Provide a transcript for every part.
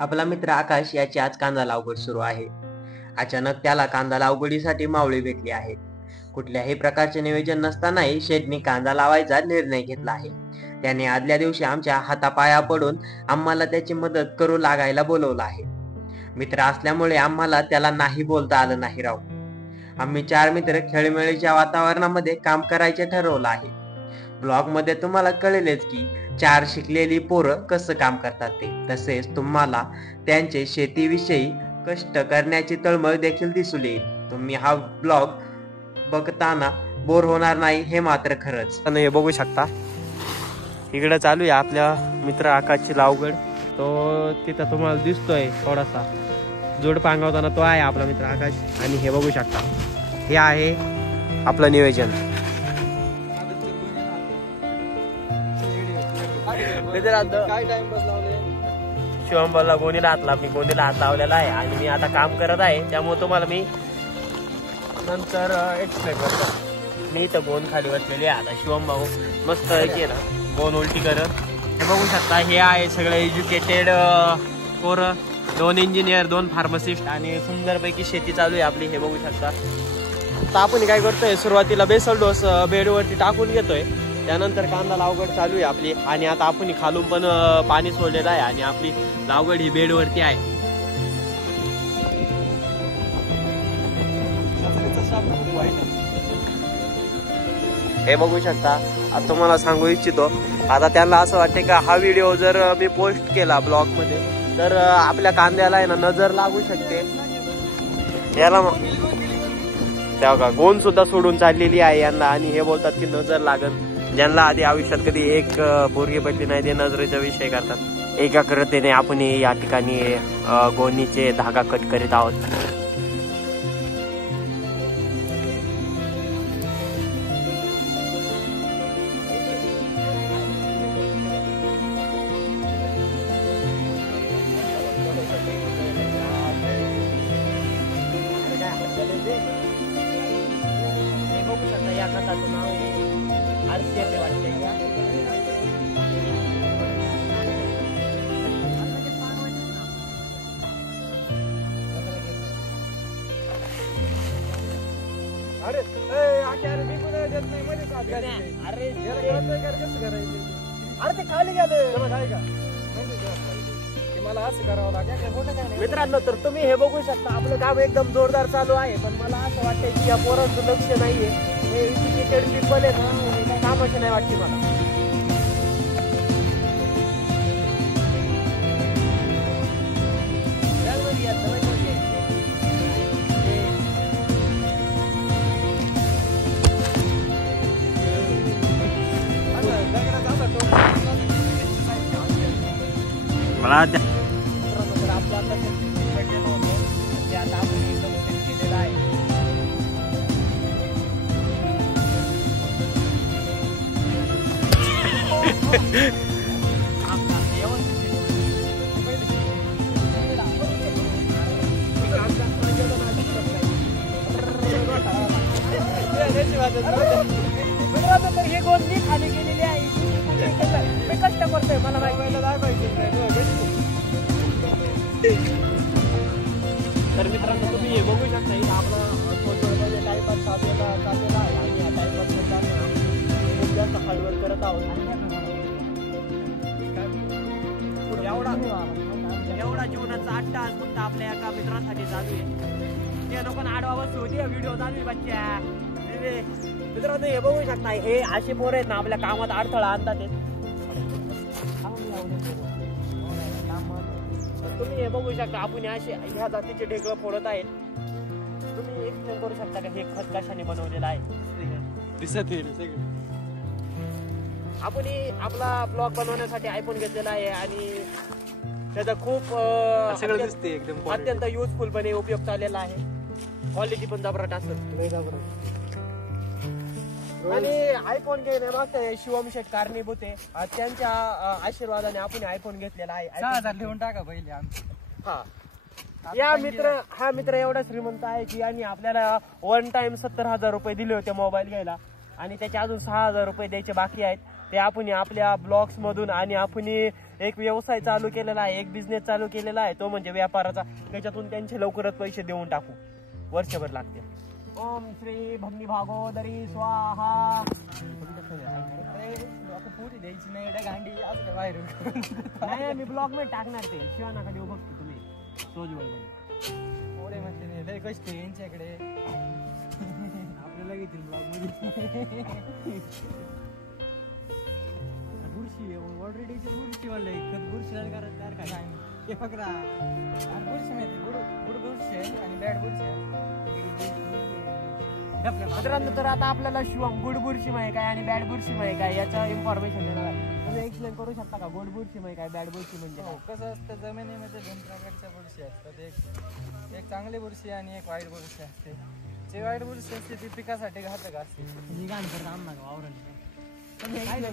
आपला मित्र आकाश याची आज कांदा लागवड सुरू आहे. अचानक त्याला कांदा लागवडीसाठी मावळी भेटली आहे. कुठल्याही प्रकारचे नियोजन नसतानाही शेठने कांदा लावायचा निर्णय घेतला आहे. त्याने आदल्या दिवशी आमच्या हातापाया पडून आम्हाला त्याची मदत करू लागायला बोलवलं आहे. मित्र असल्यामुळे आम्हाला त्याला नाही बोलता आलं नाही राव. आम्ही 4 मित्र खेळीमेळीच्या वातावरणामध्ये काम करायचे ठरवलं आहे. ब्लॉग मध्ये तुम्हाला कळेलच की 4 शिकलेली पोरं कसं काम करतात ते. तसेच तुम्हाला त्यांचे शेतीविषयी कष्ट करण्याची तळमळ देखील दिसून येईल. तुम्ही हा ब्लॉग बघताना बोर होणार नाही हे मात्र खरंच. हे बघू शकता इकडे चालू आहे आपल्या मित्र आकाशची लागवड. तो तिथं तुम्हाला दिसतोय थोडासा जोड पांगवताना तो आहे आपला मित्र आकाश. आणि हे बघू शकता हे आहे आपलं नियोजन. शिवंबरला गोणीला हात लावला, मी गोणीला हात लावलेला आहे आणि मी आता काम करत आहे. त्यामुळे तुम्हाला मी नंतर एक्सप्लेन करतो. मी इथं गोण खाली बसलेली आहे. आता शिवम भाऊ मस्त आहे ना गोण उलटी करत. हे बघू शकता हे आहे सगळे एज्युकेटेड पोरं, 2 इंजिनियर 2 फार्मासिस्ट आणि सुंदरपैकी शेती चालू आहे आपली. हे बघू शकता. आता आपण काय करतोय सुरुवातीला बेसल डोस बेडवरती टाकून घेतोय. त्यानंतर कांदा लागवड चालू आहे आपली. आणि आता आपण खालून पण पाणी सोडलेलं आहे आणि आपली लागवड ही बेडवरती आहे. हे बघू शकता. आता तुम्हाला सांगू इच्छितो आता त्यांना असं वाटते का हा व्हिडिओ जर मी पोस्ट केला ब्लॉग मध्ये तर आपल्या कांद्याला आहे ना नजर लागू शकते. याला त्या का गोण सुद्धा सोडून चाललेली आहे यांना. आणि हे बोलतात की नजर लागल. ज्यांना आधी आयुष्यात कधी एक पोरगी पडली नाही ते नजरेचा विषय करतात. एकाग्रतेने आपण या ठिकाणी गोणीचे धागा कट करीत आहोत. बघू शकता या खताचं नाव आहे आरसीएफ वाटतंय का. अरे ते खाली गेले मला असं करावं लागेल. मित्रांनो तर तुम्ही हे बघू शकता आपलं काम एकदम जोरदार चालू आहे. पण मला असं वाटतंय की या पोरांचं लक्ष नाहीये. हे एज्युकेटेड पीपल आहे ना कामाचे नाही वाटते मला. मला हे गोल मी खाली गेलेली आहे. मी कष्ट करतोय मला माहिती. तर मित्रांनो तुम्ही हे बघू शकता इथं आपला टाईपास चाललेला आहे आणि या टाईपास खूप जास्त हार्डवर्क करत आहोत. एवढा जीवनाचा 8 तास फक्त आपल्या एका मित्रासाठी चालू आहे. त्या लोकांना आडवा बसू होती व्हिडिओ चालू आहे बच्च्या. मित्रांनो हे बघू शकता हे असे पोरं आहेत ना आपल्या कामात अडथळा आणतात. तुम्ही हे बघू शकता आपण असे ह्या जातीचे ढेकळं फोडत आहेत. तुम्ही एक्सप्लेन करू शकता का हे खत कशाने बनवलेलं आहे. दिसत येईल. आपण आपला ब्लॉग बनवण्यासाठी आयफोन घेतलेला आहे आणि त्याचा खूप एकदम अत्यंत युजफुलपणे उपयोग चाललेला आहे. क्वालिटी पण जबरदस्त असेल. आणि आयफोन घेणे मागच्या शिवम शेठ कारणीभूत आहे. त्यांच्या आशीर्वादाने आपण आयफोन घेतलेला आहे. 6000 लिहून टाका पहिले. हा हा मित्र एवढा श्रीमंत आहे की यांनी आपल्याला वन टाइम 70,000 रुपये दिले होते मोबाईल घ्यायला आणि त्याचे अजून 6,000 रुपये द्यायचे बाकी आहेत. ते आपण आपल्या ब्लॉग्स मधून आणि आपण एक व्यवसाय चालू केलेला आहे, एक बिझनेस चालू केलेला आहे, तो म्हणजे व्यापाराचा. त्याच्यातून त्यांचे लवकरच पैसे देऊन टाकू, वर्षभर लागते. ओम श्री भगनी भागोदरी स्वाहा. पुरी द्यायची नाही गांडी असं बाहेर नाही मी ब्लॉग मध्ये टाकणार ते. शिवा नका देऊ बघतो तुम्ही सोजवळ पोरे म्हणते नाही लय कष्ट यांच्याकडे आपल्याला घेतील ब्लॉग मध्ये. बुरशी ऑलरेडी बुरशी वाले बुरशी तयार काय हे बघा बुरशी माहिती गुड बुरशी आहे आणि बॅड बुरशी आहे. मित्रांनो तर आता आपल्याला शिवम गुड बुरशी माहिती काय आणि बॅड बुरशी माहिती काय याचं इन्फॉर्मेशन देणार आहे. तुम्ही एक्सप्लेन करू शकता का गुड बुरशी माहिती काय बॅड बुरशी म्हणजे? हो कसं असतं जमिनीमध्ये 2 प्रकारच्या बुरशी असतात. एक चांगली बुरशी आणि एक वाईट बुरशी असते. जी वाईट बुरशी असते ती पिकासाठी घातक असते.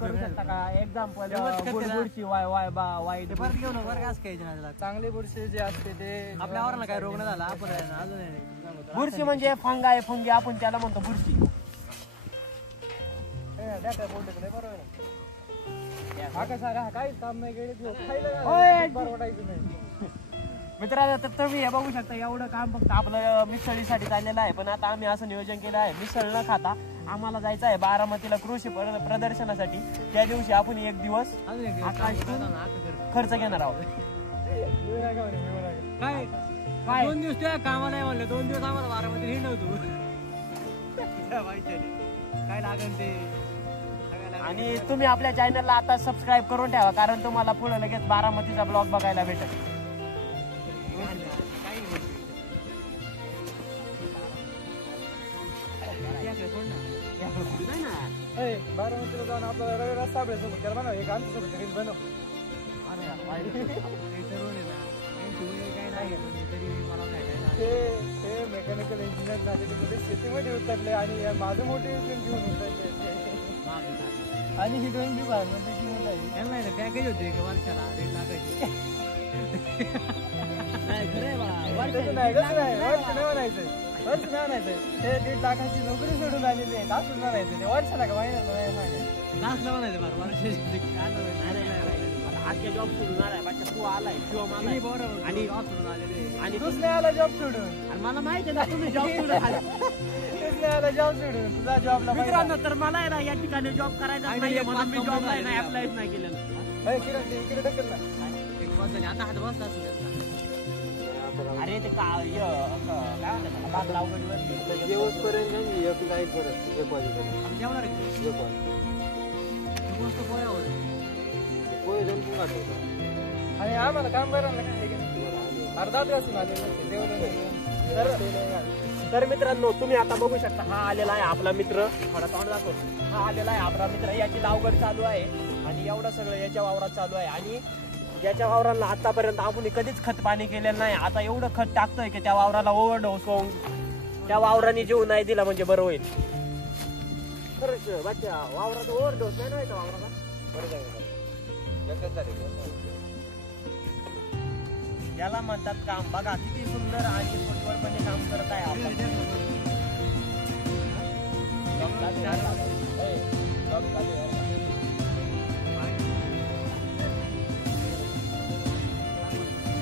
करू शकता का एक्झाम्पल गुड बुरशी वाईट परत घेऊन चांगली बुरशी जी असते ते आपल्या आवराला काय रोग नाही झाला आपण अजून बुरशी म्हणजे फंगाय फंगी आपण त्याला म्हणतो बुरशी. काही काम नाही गेले परवडायचं नाही. मित्रांनो तर तुम्ही हे बघू शकता एवढं काम फक्त आपलं मिसळीसाठी चाललेलं आहे. पण आता आम्ही असं नियोजन केलं आहे मिसळ न खाता आम्हाला जायचं आहे बारामतीला कृषी प्रदर्शनासाठी. त्या दिवशी आपण एक दिवस खर्च घेणार आहोत. काय काय 2 दिवस त्या कामाला नाही म्हणलं 2 दिवस आम्हाला बारामती हिंडवतो काय लागेल ते. आणि तुम्ही आपल्या चॅनलला आता सबस्क्राईब करून ठेवा कारण तुम्हाला पुढे लगेच बारामतीचा ब्लॉग बघायला भेटेल. बारामतीला जाऊन आपल्याला रस्ता सोबत कर बनव एक आमच्या सोबत रील बनव. ते मेकॅनिकल इंजिनियर झाले शेतीमध्ये उतरले आणि माझं मोटिवेशन घेऊन उतरले. आणि ही 2 दिवस पॅकेज होते वर्षाला 1.5 लाखाची. वर्ष नाही म्हणायचं ते 1.5 लाखाची नोकरी सोडून आलेली आहे असं म्हणायचं. ते वर्षाला का महिन्याला आजच्या जॉब सोडून आलाय बच्चा तू आलाय शिवम आलाय आणि दुसरे आला जॉब सोडून. आणि मला माहिती आहे ना तुम्ही जॉब सोडून दुसरे आला जॉब सोडून तुझा जॉबला. मित्रांनो तर मला आहे ना या ठिकाणी जॉब करायचा नाहीये म्हणून मी जॉबला नाही अप्लाय नाही केलेलं. इकडे ढकल ना आता हात बसला अरे ते काय बाग लावगडीवर दिवसपर्यंत एक लाईन परत 1 वाजेपर्यंत जेवणार आणि आम्हाला काम करायला काय अर्धा तास तर मित्रांनो तुम्ही आता बघू शकता हा आलेला आहे आपला मित्र. थोडा तोंड दाखव. हा आलेला आहे आपला मित्र. याची लावगड चालू आहे आणि एवढं सगळं याच्या वावरात चालू आहे. आणि ज्याच्या वावराला आतापर्यंत आपण कधीच खत पाणी केलेलं नाही आता एवढं खत टाकतोय की त्या वावराला ओव्हरडोस होऊन त्या वावराने जीव नाही दिला म्हणजे बरं होईल. खरंच बच्चा वावरात ओव्हरडोस नाही व्हायचा वावराला बरं याला म्हणतात काम. बघा किती सुंदर आणि फुटबॉलपणे काम करत आहे आपण.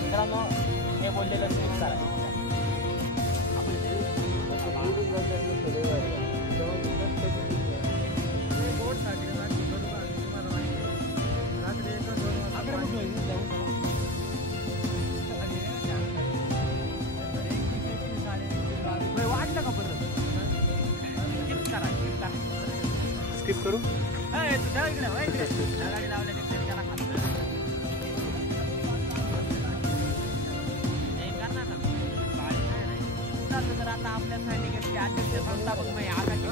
मित्रांनो हे बोललेलं स्किप करा. वाटलं का परत स्किप करू. तर आता आपल्या सैनिकांचे अध्यक्ष संस्थापक आकाश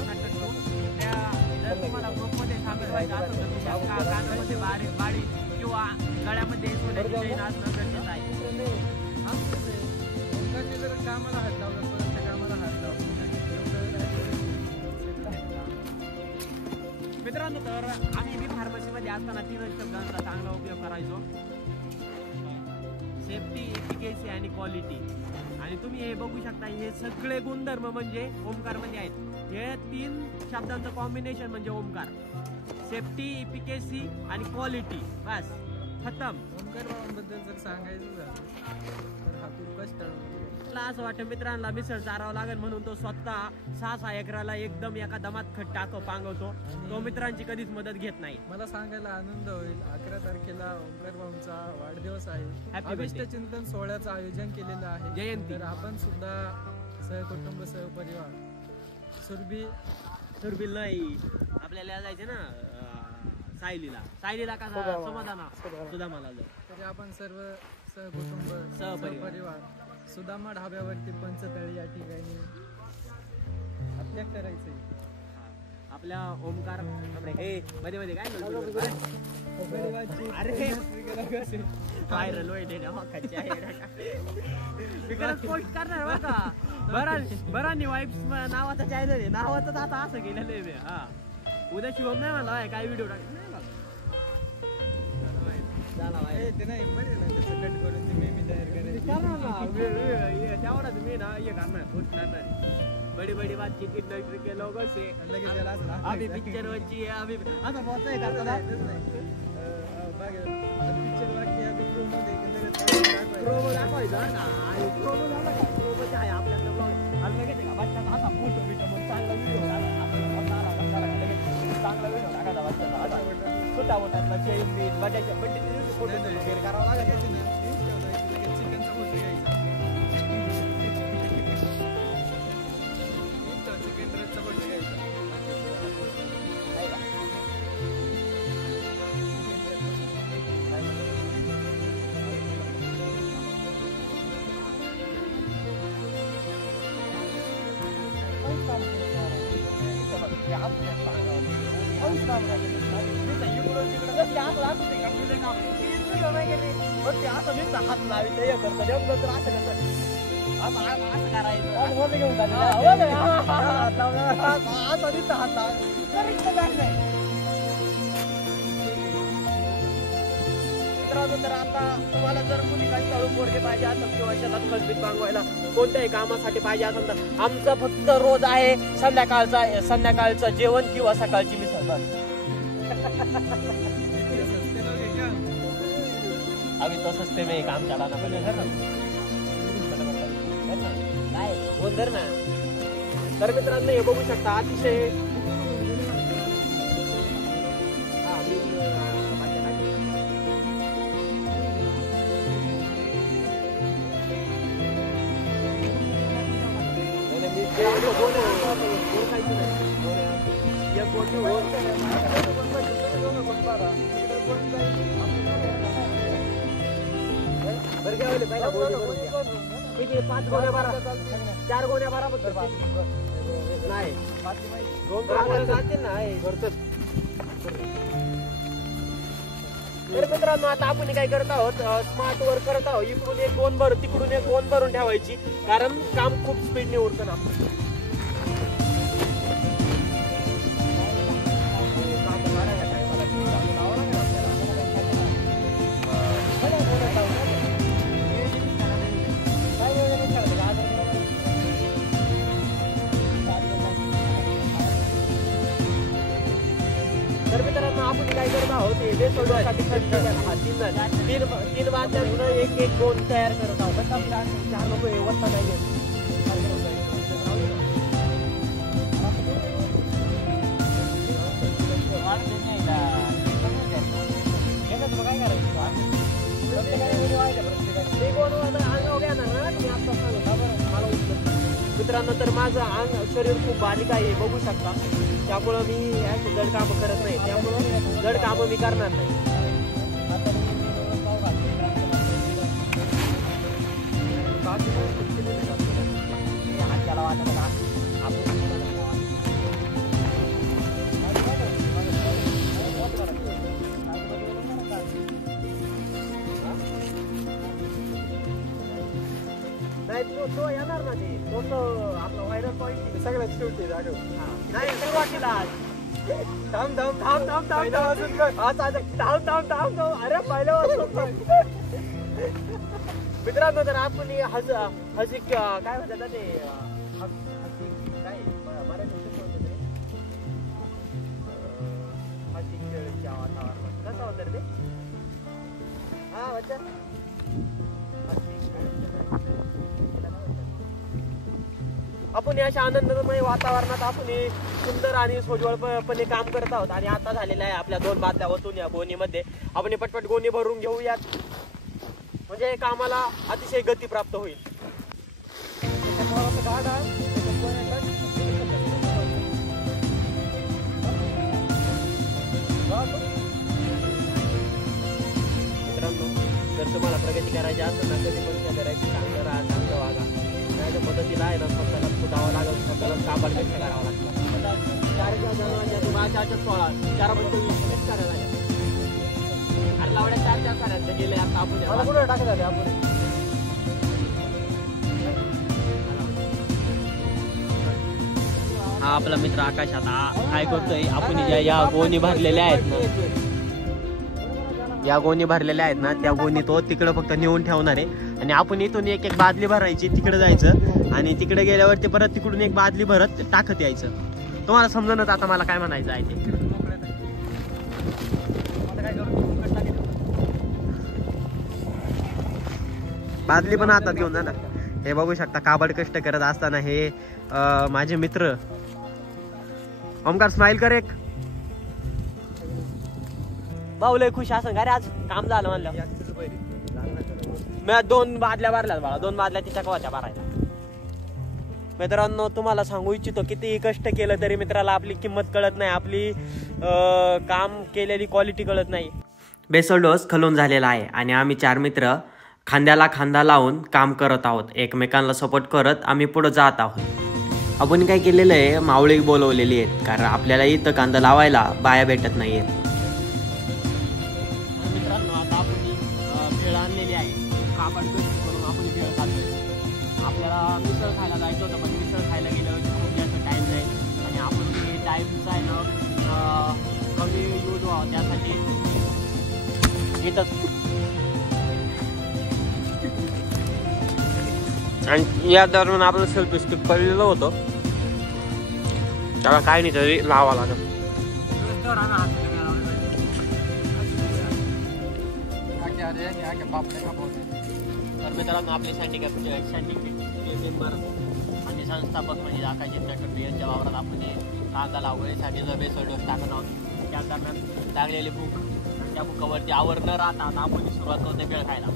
त्या जर तुम्हाला ग्रुपमध्ये सामील व्हायचं असेल तर तुमच्या कानामध्ये बाडी किंवा गळ्यामध्ये सोन्याची चैन असणं गरजेचं आहे. कामाला हात लावलं परत कामाला हात लावलं. मित्रांनो तर आम्ही बी फार्मसीमध्ये असताना 3 शब्दांचा चांगला उपयोग करायचो. सेफ्टी, एफिकेसी आणि क्वालिटी. आणि तुम्ही हे बघू शकता हे सगळे गुणधर्म म्हणजे ओमकार मध्ये आहेत. हे 3 शब्दांचं कॉम्बिनेशन म्हणजे ओमकार. सेफ्टी, एफिकेसी आणि क्वालिटी. बस खतम. ओमकार बाबांबद्दल जर सांगायचं झालं तर हा खूपच मला असं वाटतं मित्रांना मिसळ चारावं लागेल म्हणून तो स्वतः 6-6 एकराला एकदम एका दमात खत पांगवतो. तो मित्रांची कधीच मदत घेत नाही. मला सांगायला आनंद होईल 11 तारखेला ओमकार भाऊंचा वाढदिवस आहे. Happy अभिष्ट birthday. चिंतन सोहळ्याचं आयोजन केलेलं आहे. जयंती. तर आपण सुद्धा सहकुटुंब सहपरिवार सुरबिल नाही आपल्याला जायचं ना सायलीला का सुदामाला जाऊ. तरी आपण सर्व सहकुटुंब सहपरिवार सुदामा ढाब्यावरती पंचतळी या ठिकाणी आपल्या करायचंय. आपल्या ओमकार मध्ये काय व्हायरल पोस्ट करणार बघा. बरानी वाईफ्स नावाचा चॅनल आहे. नावाचं आता असं केलेलं आहे. हा उद्या शिवम नाही मला काय व्हिडिओ टाक तेवढा तुम्ही ना हे करणार पोस्ट करणार. बड़ी बड़ी बातचीत इंडस्ट्री के लोगों से अभी पिक्चर वच्ची है अभी आता बहुत नाही करता पिक्चर बाकी आहे प्रोमो दाखवायचा ना. प्रोमो झाला का प्रोमो आहे आपल्याकडे ब्लॉग आणि लगेच का बच्चाचा असा फोटो बिटो मग चांगला व्हिडिओ चांगला व्हिडिओ टाकायचा बच्चाचा छोटा मोठा चेन बीन बड्याचे फोटो वगैरे करावं लागेल. चिकनचा फोटो घ्यायचा चिकन ड्रेसचा फोटो घ्यायचा. असं नुसतं हात लावित हे करतं नेमकं असं करतं असं करायचं असं नुसतं हात लावायचं. मित्रांनो तर आता तुम्हाला जर कुणी काही तळू पोरगे पाहिजे असेल किंवा शेतात खतबीत बांगवायला कोणत्याही कामासाठी पाहिजे असेल तर आमचं फक्त रोज आहे संध्याकाळचं जेवण किंवा सकाळची मिसळ. अभी तो सस्ते में काम चलाना पड़ेगा ना काय बोलर ना. तर मित्रांनो हे बघू शकता अतिशय किती 5 गोण्या 12 4 गोण्या 12 नाही 2 जातील ना भरतच. तर मित्रांनो आता आपण काय करत आहोत स्मार्ट वर्क करत आहोत. इकडून एक 2 भरून तिकडून एक 2 भरून ठेवायची कारण काम खूप स्पीडने उरतं ना. तर मित्रांनो आपण काय करत आहोत हे सोडवण्यासाठी 3 वाजल्यातून 1-1 तयार करत आहोत. 4 लोक वरता नाहीये. काय करायचं मित्रांनो तर माझं अंग शरीर खूप बारीक आहे बघू शकता. त्यामुळं मी जड काम करत नाही. त्यामुळं जड काम मी करणार नाही. हाताला वाटत नाही तो येणार ना ते तो आपला व्हायरल पॉईंट सगळ्यात शेवटी जागा नाही सुरुवातीला थांब अरे पहिल्यापासून मित्रांनो तर आपण हसी काय म्हणतात ते काय हसी खेळच्या वातावरणात कसं होतं ते आपण अशा आनंदमय वातावरणात आपण सुंदर आणि सोज्वळपणे काम करत आहोत आणि आता झालेलं आहे आपल्या 2 बादल्या ओतून या गोणीमध्ये आपण पटपट गोणी भरून घेऊयात म्हणजे कामाला अतिशय गती प्राप्त होईल. मित्रांनो, जर तुम्हाला प्रगती करायची असेल ना कधी पण करायची चांगलं राहा, चांगलं वागा. त्याच्या मदतीला आहे ना स्वतःला फुटावं लागेल, स्वतःला काबाड कष्ट करावं लागतं. 4 म्हणजे 20 करायला लागेल. अरे लावड्या 4 साड्यांचं गेले आता आपण कुठं टाकत आपण. हा आपला मित्र आकाश आता काय करतोय, आपण या गोणी भरलेल्या आहेत ना, या गोणी भरलेल्या आहेत ना त्या गोणी तो तिकडे फक्त नेऊन ठेवणार आहे आणि आपण इथून एक बादली भरायची, तिकडे जायचं आणि तिकडे गेल्यावरती परत तिकडून एक बादली भरत टाकत यायचं. तुम्हाला समजूनच आता मला काय म्हणायचं आहे ते. बादली पण हातात घेऊन जा ना. हे बघू शकता काबड कष्ट करत असताना हे माझे मित्र. ओमकार स्माइल कर एक. भाऊ लय खुश असं का रे, आज काम झालं म्हणलं. मी 2 बादल्या भरल्या बाळा, 2 बादल्या तिच्या कवाच्या भरायला. मित्रांनो तुम्हाला सांगू इच्छितो कितीही कष्ट केलं तरी मित्राला आपली किंमत कळत नाही, आपली काम केलेली क्वालिटी कळत नाही. बेसल डोस खलून झालेला आहे आणि आम्ही 4 मित्र खांद्याला खांदा लावून काम करत आहोत, एकमेकांना सपोर्ट करत आम्ही पुढे जात आहोत. आपण काय केलेलं आहे, मावळी बोलवलेली आहेत कारण आपल्याला इथं कांदा लावायला बाया भेटत नाहीयेत. मित्रांनो आता आपण भेळ आणलेली आहे, कापड करून आपण भेळ खातोय. आपल्याला मिसळ खायला जायचं होतं पण मिसळ खायला गेल्यावर खूप जास्त टाइम नाही आणि आपण टाइमचा आहे ना कमी यूज व्हावा त्यासाठी इथंच. आणि या दरम्यान आपलं सेल्फी स्टिक पडलेलं होतं, त्याला काय नाही तरी लावा लागेल. तर मित्रांनो आपले सायंटिफिक मेंबर आणि संस्थापक म्हणजे आकाश चटर्जी यांच्या वावरात आपण कांदा लागवडीसाठी जर बेसल डोस टाकत आहोत. त्या दरम्यान लागलेली भूक आणि त्या भूकावरती आवर न राहता आपण सुरुवात करते भेळ खायला.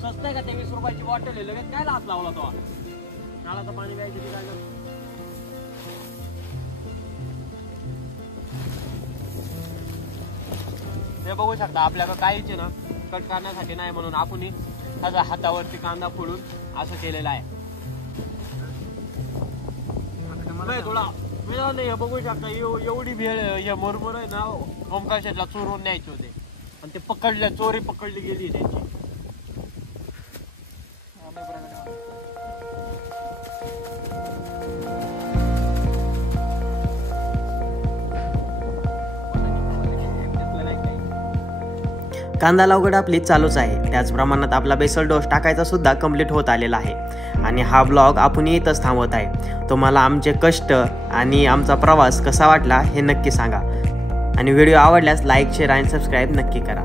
स्वस्त आहे का ते 20 रुपयाची बॉटल आहे, लगेच काय हात लावला तो. नाळाचं पाणी प्यायचं की काय. हे बघू शकता आपल्याकडे काहीच ना कट करण्यासाठी नाही म्हणून आपण त्याचा हातावरती कांदा फोडून असं केलेलं आहे. थोडा वेळा नाही. हे बघू शकता एवढी भेळ हे मुरमुर आहे ना ओमकार शेटला चोरून न्यायचे होते आणि ते पकडले, चोरी पकडली गेली त्यांची. कांदा लागवड आपली चालूच आहे, त्याच प्रमाणात आपला बेसल डोस टाकायचा सुद्धा कंप्लीट होत आलेला आहे आणि हा ब्लॉग आपण इथंच थांबवत आहे. तुम्हाला आमचे कष्ट आणि आमचा प्रवास कसा वाटला हे नक्की सांगा आणि व्हिडिओ आवडल्यास लाईक, शेअर आणि सबस्क्राईब नक्की करा.